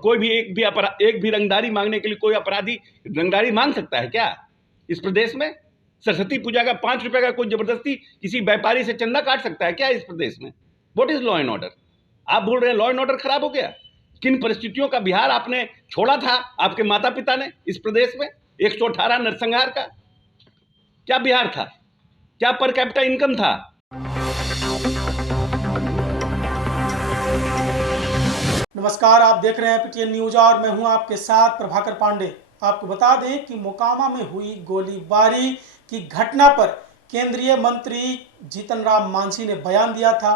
कोई भी एक भी रंगदारी मांगने के लिए कोई अपराधी रंगदारी मांग सकता है क्या इस प्रदेश में? सरस्वती पूजा का 5 रुपए का कोई जबरदस्ती किसी व्यापारी से चंदा काट सकता है क्या इस प्रदेश में? What is law and order? आप बोल रहे हैं लॉ एंड ऑर्डर खराब हो गया। किन परिस्थितियों का बिहार आपने छोड़ा था आपके माता पिता ने इस प्रदेश में? 118 नरसंहार का क्या बिहार था? क्या पर कैपिटा इनकम था? नमस्कार, आप देख रहे हैं पीटीएन न्यूज और मैं हूं आपके साथ प्रभाकर पांडे। आपको बता दें कि मोकामा में हुई गोलीबारी की घटना पर केंद्रीय मंत्री जीतन राम मांझी ने बयान दिया था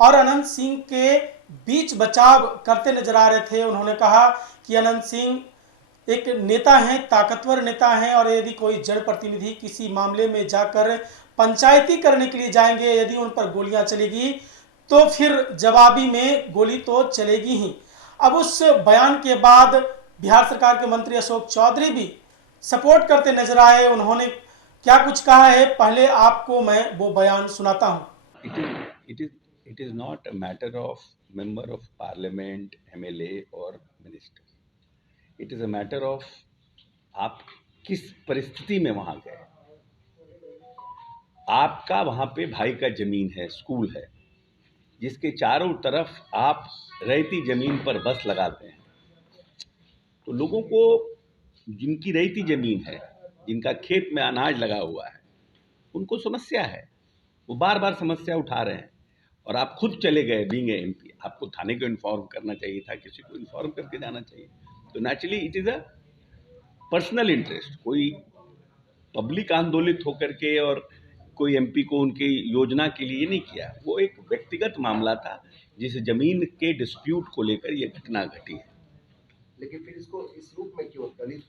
और अनंत सिंह के बीच बचाव करते नजर आ रहे थे। उन्होंने कहा कि अनंत सिंह एक नेता हैं, ताकतवर नेता हैं और यदि कोई जनप्रतिनिधि किसी मामले में जाकर पंचायती करने के लिए जाएंगे, यदि उन पर गोलियां चलेगी तो फिर जवाबी में गोली तो चलेगी ही। अब उस बयान के बाद बिहार सरकार के मंत्री अशोक चौधरी भी सपोर्ट करते नजर आए। उन्होंने क्या कुछ कहा है, पहले आपको मैं वो बयान सुनाता हूं। It is not a matter of member of parliament, MLA और minister. It is a matter of आप किस परिस्थिति में वहां गए। आपका वहां पे भाई का जमीन है, स्कूल है, जिसके चारों तरफ आप रेती जमीन पर बस लगाते हैं। तो लोगों को जिनकी रेती जमीन है, जिनका खेत में अनाज लगा हुआ है, उनको समस्या है। वो बार बार समस्या उठा रहे हैं और आप खुद चले गए बीइंग ए एमपी। आपको थाने को इन्फॉर्म करना चाहिए था, किसी को इन्फॉर्म करके जाना चाहिए। तो naturally it is a personal interest. कोई पब्लिक आंदोलित होकर के और कोई एमपी को उनकी योजना के लिए नहीं किया। वो एक व्यक्तिगत मामला था जिस जमीन के डिस्प्यूट को लेकर ये घटना घटी है। लेकिन फिर इसको इस रूप में क्यों दलित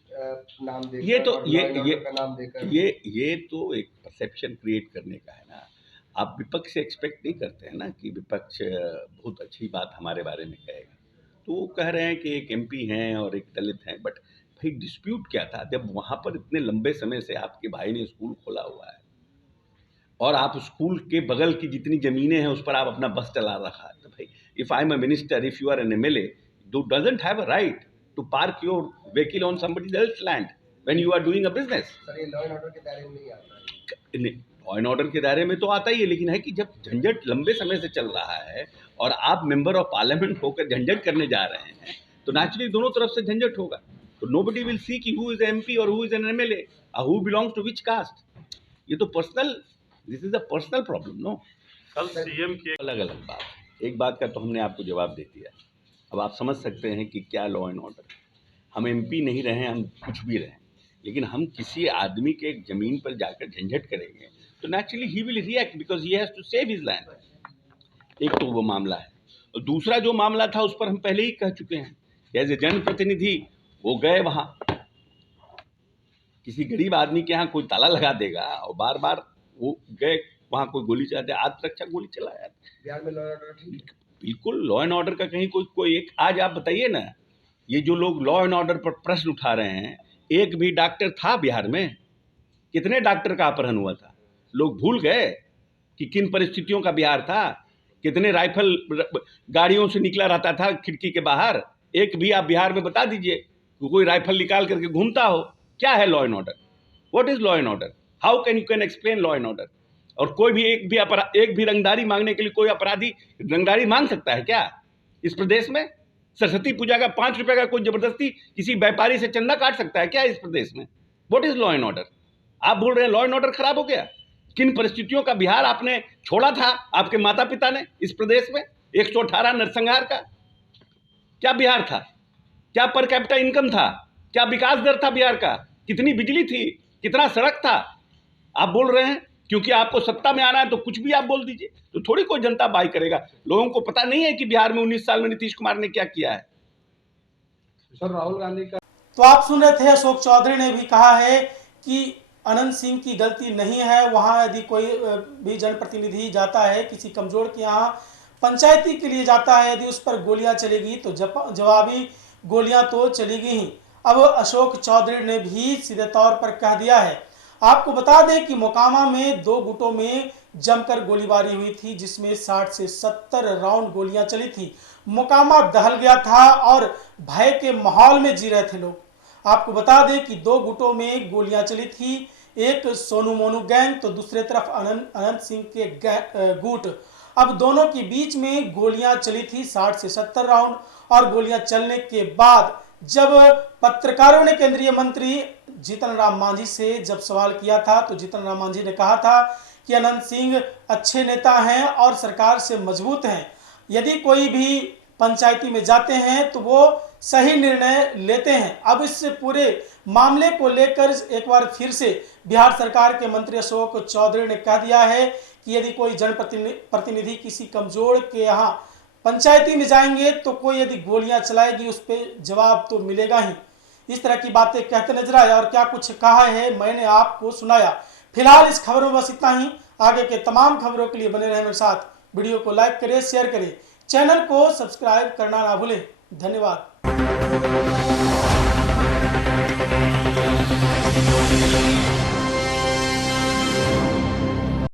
नाम देकर ये तो ये तो एक परसेप्शन क्रिएट करने का है ना। आप विपक्ष से एक्सपेक्ट नहीं करते हैं ना कि विपक्ष बहुत अच्छी बात हमारे बारे में कहेगा। तो वो कह रहे हैं कि एक एमपी हैं और एक दलित हैं, बट भाई डिस्प्यूट क्या था? जब वहाँ पर इतने लंबे समय से आपके भाई ने स्कूल खोला हुआ है और आप स्कूल के बगल की जितनी ज़मीनें हैं उस पर आप अपना बस चला रखा है, तो भाई if I am a minister, if you are an MLA, do doesn't have a right to park your vehicle on somebody else land when you are doing a business. Sir, ये लॉ एंड ऑर्डर के दायरे में नहीं आता है। Law and order के दायरे में तो आता ही है, लेकिन है कि जब झंझट लंबे समय से चल रहा है और आप मेंबर ऑफ पार्लियामेंट होकर झंझट करने जा रहे हैं, तो नेचुरली दोनों तरफ से झंझट होगा। तो नोबडी विल सी कि हु इज एमपी और who is an MLA, who belongs to which caste. ये तो personal, this is a personal problem. No, कल सीएम की अलग अलग बात। एक बात का तो हमने आपको जवाब दे दिया। अब आप समझ सकते हैं कि क्या लॉ एंड ऑर्डर। हम एमपी नहीं रहे, हम कुछ भी रहे, लेकिन हम किसी आदमी के जमीन पर जाकर झंझट करेंगे तो naturally he will react because he has to save his land. एक तो वो मामला है, और दूसरा जो मामला था उस पर हम पहले ही कह चुके हैं। एज ए जनप्रतिनिधि वो गए वहाँ, किसी गरीब आदमी के यहाँ कोई ताला लगा देगा और बार बार वो गए वहाँ कोई गोली चला दे, आत्मरक्षा गोली चलाया। बिहार में लॉ एंड ऑर्डर ठीक है? बिल्कुल लॉ एंड ऑर्डर का कहीं कोई एक आज आप बताइए ना, ये जो लोग लॉ एंड ऑर्डर पर प्रश्न उठा रहे हैं, एक भी डॉक्टर था बिहार में? कितने डॉक्टर का अपहरण हुआ था? लोग भूल गए कि किन परिस्थितियों का बिहार था? कितने राइफल गाड़ियों से निकला रहता था खिड़की के बाहर? एक भी आप बिहार में बता दीजिए कि कोई राइफल निकाल करके घूमता हो? क्या है law and order? What is law and order? How can you explain law and order? और कोई भी एक भी रंगदारी मांगने के लिए कोई अपराधी रंगदारी मांग सकता है क्या इस प्रदेश में? सरस्वती पूजा का 5 रुपए का कोई जबरदस्ती किसी व्यापारी से चंदा काट सकता है क्या इस प्रदेश में? What is law and order? आप बोल रहे हैं लॉ एंड ऑर्डर खराब हो गया। किन परिस्थितियों का बिहार आपने छोड़ा था आपके माता पिता ने इस प्रदेश में? 118 नरसंहार का क्या बिहार था? क्या पर कैपिटा इनकम था? क्या विकास दर था बिहार का? कितनी बिजली थी? कितना सड़क था? आप बोल रहे हैं क्योंकि आपको सत्ता में आना है तो कुछ भी आप बोल दीजिए, तो थोड़ी कोई जनता बाई करेगा। लोगों को पता नहीं है कि बिहार में 19 साल में नीतीश कुमार ने क्या किया है। सर, राहुल गांधी का तो आप सुन रहे थे, अशोक चौधरी ने भी कहा है कि अनंत सिंह की गलती नहीं है। वहां यदि कोई भी जनप्रतिनिधि जाता है किसी कमजोर के यहाँ पंचायती के लिए जाता है, यदि उस पर गोलियां चलेगी तो जवाबी गोलियां तो चलेगी ही। अब अशोक चौधरी ने भी सीधे तौर पर कह दिया है आपको बता दें कि मोकामा में 2 गुटों में जमकर गोलीबारी हुई थी, जिसमें 60 से 70 राउंड गोलियां चली थी। मोकामा दहल गया था और भय के माहौल में जी रहे थे लोग। आपको बता दें कि 2 गुटों में गोलियां चली थी, एक सोनू मोनू गैंग तो दूसरे तरफ अनंत सिंह के गुट। अब दोनों के बीच में गोलियां चली थी 60 से 70 राउंड, और गोलियां चलने के बाद जब पत्रकारों ने केंद्रीय मंत्री जीतन राम मांझी से जब सवाल किया था, तो जीतन राम मांझी ने कहा था कि अनंत सिंह अच्छे नेता हैं और सरकार से मजबूत हैं। यदि कोई भी पंचायती में जाते हैं तो वो सही निर्णय लेते हैं। अब इस पूरे मामले को लेकर एक बार फिर से बिहार सरकार के मंत्री अशोक चौधरी ने कह दिया है कि यदि कोई जनप्रतिनिधि किसी कमजोर के यहाँ पंचायती में जाएंगे तो कोई यदि गोलियां चलाएगी उस पर जवाब तो मिलेगा ही। इस तरह की बातें कहते नजर आए और क्या कुछ कहा है मैंने आपको सुनाया। फिलहाल इस खबर में बस इतना ही। आगे के तमाम खबरों के लिए बने रहें मेरे साथ। वीडियो को लाइक करें, शेयर करें, चैनल को सब्सक्राइब करना ना भूलें। धन्यवाद।